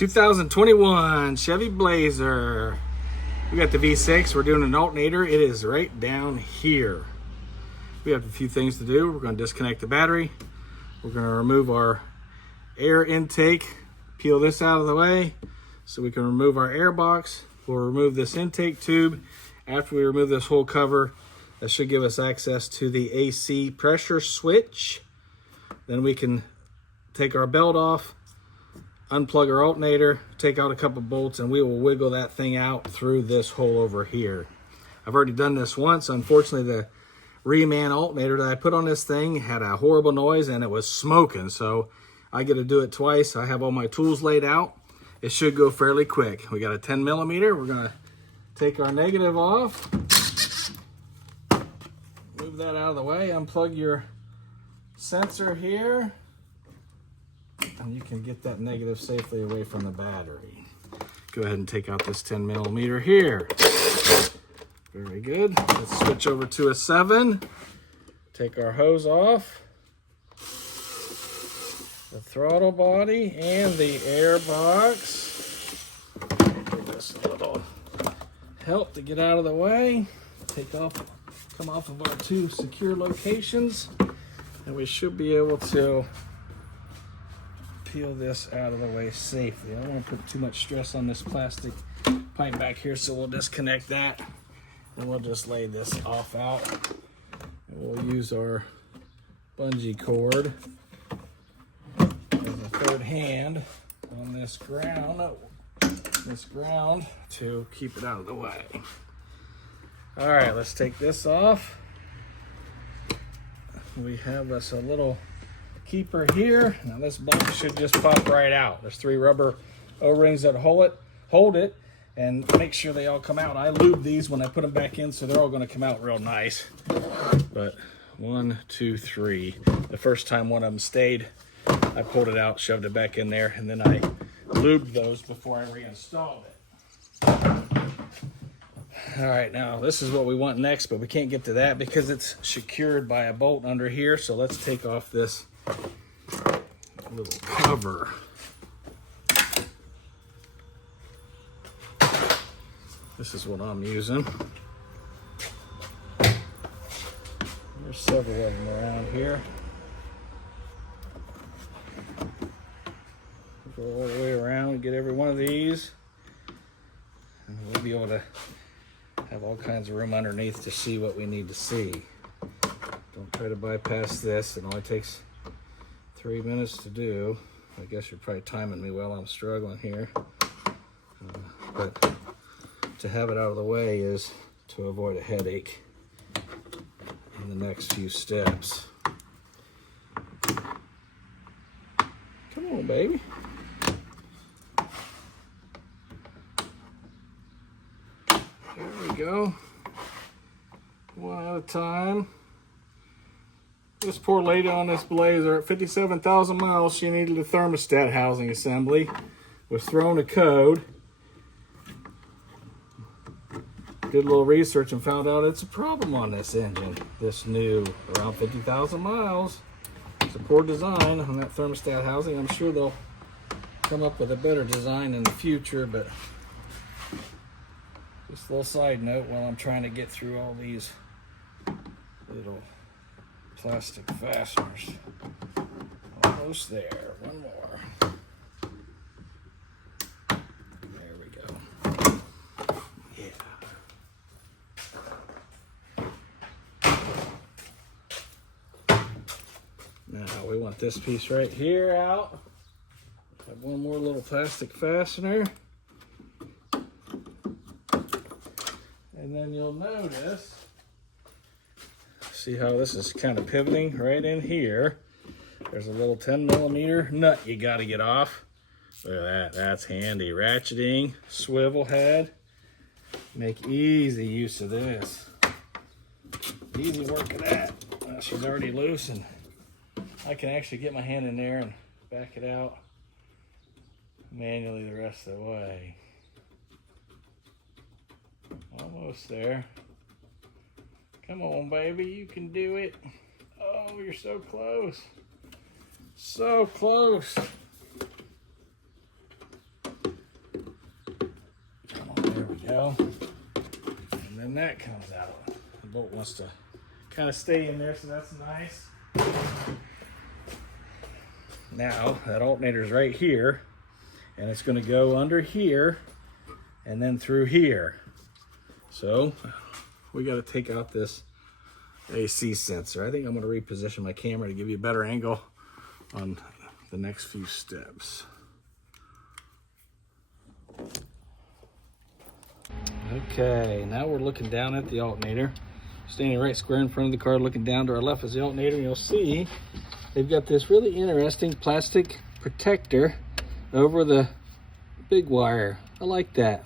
2021 Chevy Blazer. We got the V6. We're doing an alternator. It is right down here. We have a few things to do. We're going to disconnect the battery. We're going to remove our air intake, peel this out of the way so we can remove our air box. We'll remove this intake tube. After we remove this whole cover, that should give us access to the AC pressure switch. Then we can take our belt off, unplug our alternator, take out a couple bolts, and we will wiggle that thing out through this hole over here. I've already done this once. Unfortunately, the reman alternator that I put on this thing had a horrible noise and it was smoking, so I get to do it twice. I have all my tools laid out. It should go fairly quick. We got a 10 millimeter. We're gonna take our negative off, move that out of the way, unplug your sensor here, and you can get that negative safely away from the battery. Go ahead and take out this 10 millimeter here. Very good. Let's switch over to a 7. Take our hose off, the throttle body, and the air box. Give this a little help to get out of the way. Come off of our 2 secure locations, and we should be able to peel this out of the way safely. I don't want to put too much stress on this plastic pipe back here, so we'll disconnect that and we'll just lay this off out. And we'll use our bungee cord as a third hand on this ground to keep it out of the way. All right, let's take this off. We have us a little keeper here. Now this box should just pop right out. There's 3 rubber O-rings that hold it, and make sure they all come out. I lube these when I put them back in, so they're all going to come out real nice. But 1, 2, 3. The first time one of them stayed, I pulled it out, shoved it back in there, and then I lubed those before I reinstalled it. All right, now this is what we want next, but we can't get to that because it's secured by a bolt under here. So let's take off this little cover. This is what I'm using. There's several of them around here. Go all the way around and get every one of these, and we'll be able to have all kinds of room underneath to see what we need to see. Don't try to bypass this. It only takes 3 minutes to do. I guess you're probably timing me while I'm struggling here. But to have it out of the way is to avoid a headache in the next few steps. Come on, baby. There we go. One at a time. This poor lady on this Blazer, at 57,000 miles, she needed a thermostat housing assembly. Was thrown a code. Did a little research and found out it's a problem on this engine. This new, around 50,000 miles. It's a poor design on that thermostat housing. I'm sure they'll come up with a better design in the future, but just a little side note while I'm trying to get through all these little plastic fasteners. Almost there. One more. There we go. Yeah. Now we want this piece right here out. Have one more little plastic fastener. And then you'll notice, see how this is kind of pivoting right in here. There's a little 10 millimeter nut you got to get off. Look at that, that's handy. Ratcheting, swivel head. Make easy use of this. Easy work of that. She's already loose, and I can actually get my hand in there and back it out manually the rest of the way. Almost there. Come on, baby, you can do it. Oh, you're so close. So close. go. And then that comes out. The bolt wants to kind of stay in there, so that's nice. Now, that alternator's right here, and it's going to go under here and then through here. So we got to take out this AC sensor. I think I'm going to reposition my camera to give you a better angle on the next few steps. Okay, now we're looking down at the alternator. Standing right square in front of the car, looking down to our left is the alternator, and you'll see they've got this really interesting plastic protector over the big wire. I like that.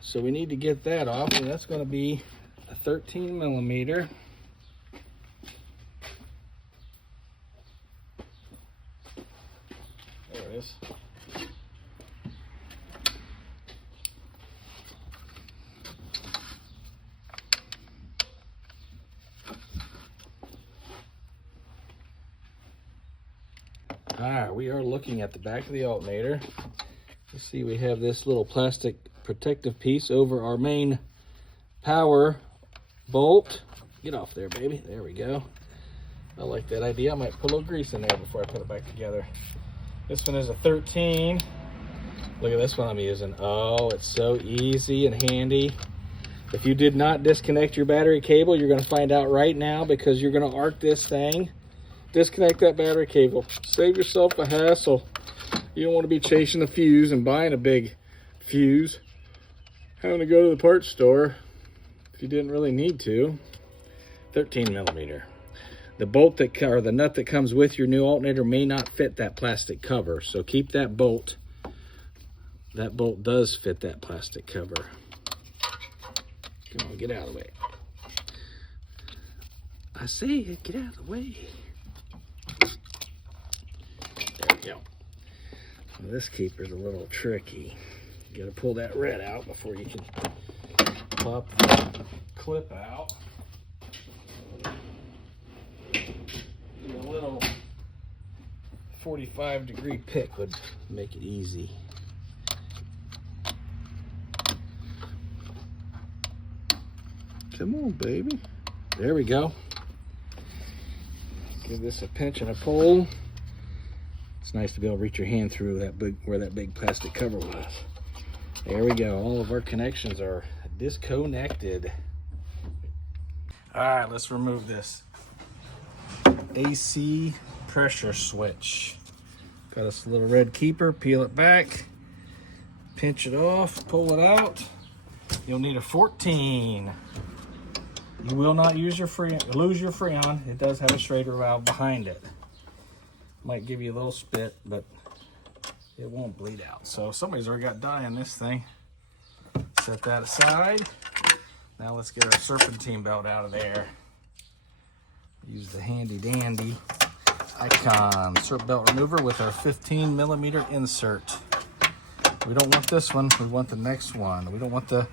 So we need to get that off, and that's going to be a 13 millimeter. There it is. All right, we are looking at the back of the alternator. You see we have this little plastic protective piece over our main power bolt. Get off there, baby. There we go. I like that idea. I might put a little grease in there before I put it back together. This one is a 13. Look at this one I'm using. Oh, it's so easy and handy. If you did not disconnect your battery cable, you're going to find out right now, because you're going to arc this thing. Disconnect that battery cable. Save yourself a hassle. You don't want to be chasing a fuse and buying a big fuse, having to go to the parts store if you didn't really need to. 13 millimeter. The bolt that, or the nut that comes with your new alternator may not fit that plastic cover, so keep that bolt. That bolt does fit that plastic cover. Come on, get out of the way. I say, get out of the way. There we go. Well, this keeper's a little tricky. You gotta pull that red out before you can pop the clip out. A little 45-degree pick would make it easy. Come on, baby. There we go. Give this a pinch and a pull. It's nice to be able to reach your hand through that big, where that big plastic cover was. There we go. All of our connections are disconnected. All right, let's remove this AC pressure switch. Got us a little red keeper. Peel it back, pinch it off, pull it out. You'll need a 14. You will not use your lose your Freon. It does have a Schrader valve behind it. Might give you a little spit, but it won't bleed out. So somebody's already got dye in this thing. Set that aside. Now let's get our serpentine belt out of there. Use the handy dandy Icon serp belt remover with our 15 millimeter insert. We don't want this one, we want the next one. We don't want the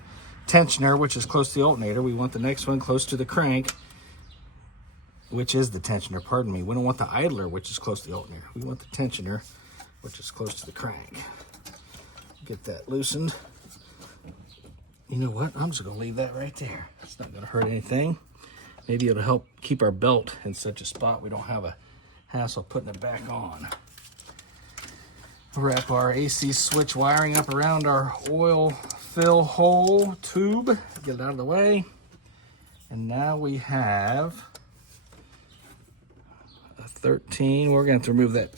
tensioner, which is close to the alternator. We want the next one close to the crank, which is the tensioner, pardon me. We don't want the idler, which is close to the alternator. We want the tensioner, which is close to the crank. Get that loosened. You know what? I'm just gonna leave that right there. It's not gonna hurt anything. Maybe it'll help keep our belt in such a spot we don't have a hassle putting it back on. Wrap our AC switch wiring up around our oil fill hole tube. Get it out of the way. And now we have a 13. We're going to remove that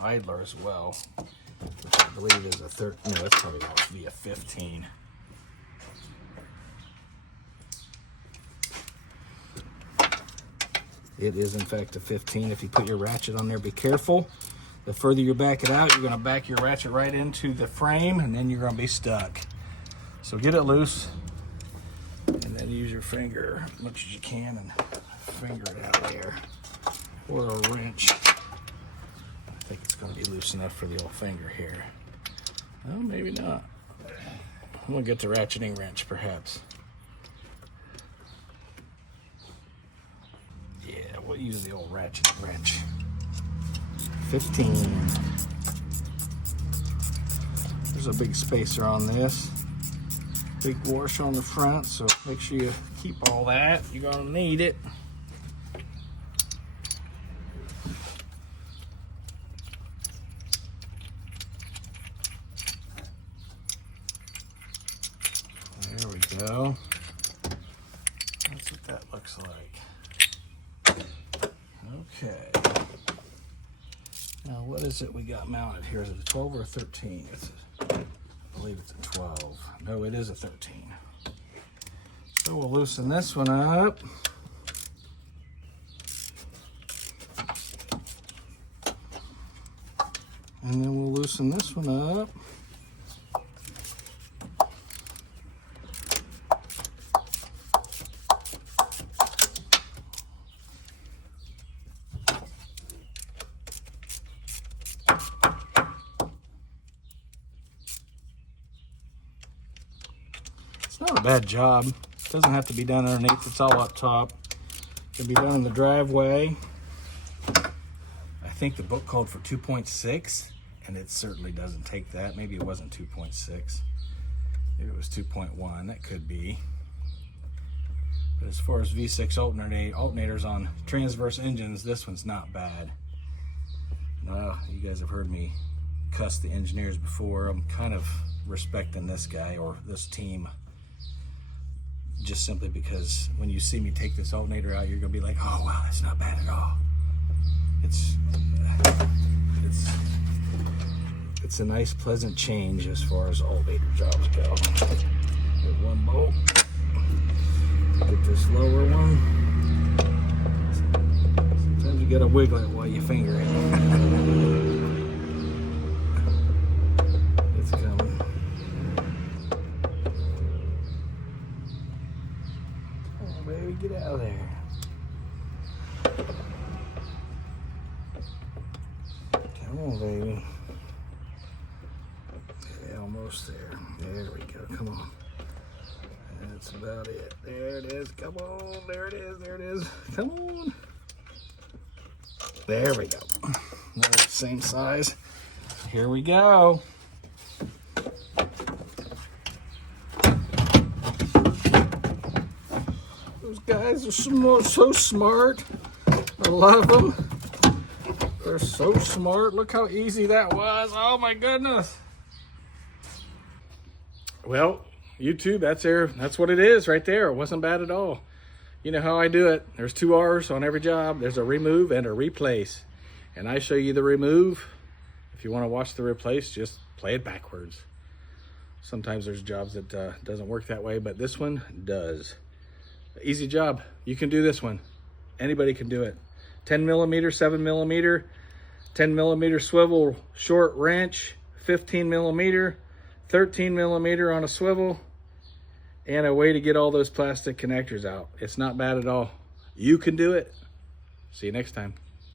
idler as well, which I believe is a 13. No, that's probably going to be a 15. It is in fact a 15. If you put your ratchet on there, be careful. The further you back it out, you're going to back your ratchet right into the frame, and then you're going to be stuck. So get it loose, and then use your finger as much as you can and finger it out there. Or a wrench. I think it's going to be loose enough for the old finger here. Well, maybe not. I'm going to get the ratcheting wrench, perhaps. Yeah, we'll use the old ratchet wrench. 15. There's There's a big spacer on this. Big wash on the front, so make sure you keep all that. You're gonna need it. There we go. That's what that looks like. Okay. Now what is it we got mounted here? Is it a 12 or a 13? I believe it's a 12. No, it is a 13. So we'll loosen this one up. And then we'll loosen this one up. It's not a bad job. It doesn't have to be done underneath. It's all up top. It can be done in the driveway. I think the book called for 2.6, and it certainly doesn't take that. Maybe it wasn't 2.6. Maybe it was 2.1. That could be. But as far as V6 alternators on transverse engines, this one's not bad. You guys have heard me cuss the engineers before. I'm kind of respecting this guy or this team, just simply because when you see me take this alternator out, you're gonna be like, oh wow, that's not bad at all. It's a nice pleasant change as far as alternator jobs go. There's one bolt. Get this lower one. Sometimes you gotta wiggle it while you finger it. It's coming. Oh baby, get out of there. Come on, baby. Yeah, almost there. There we go. Come on. That's about it. There it is. Come on. There it is. There it is. Come on. There we go. Another same size. Here we go. Those guys are so smart. I love them. They're so smart. Look how easy that was. Oh my goodness. Well, YouTube, that's what it is right there. It wasn't bad at all. You know how I do it. There's 2 R's on every job. There's a remove and a replace. And I show you the remove. If you want to watch the replace, just play it backwards. Sometimes there's jobs that doesn't work that way, but this one does. Easy job. You can do this one. Anybody can do it. 10 millimeter, 7 millimeter, 10 millimeter swivel short wrench, 15 millimeter, 13 millimeter on a swivel, and a way to get all those plastic connectors out. It's not bad at all. You can do it. See you next time.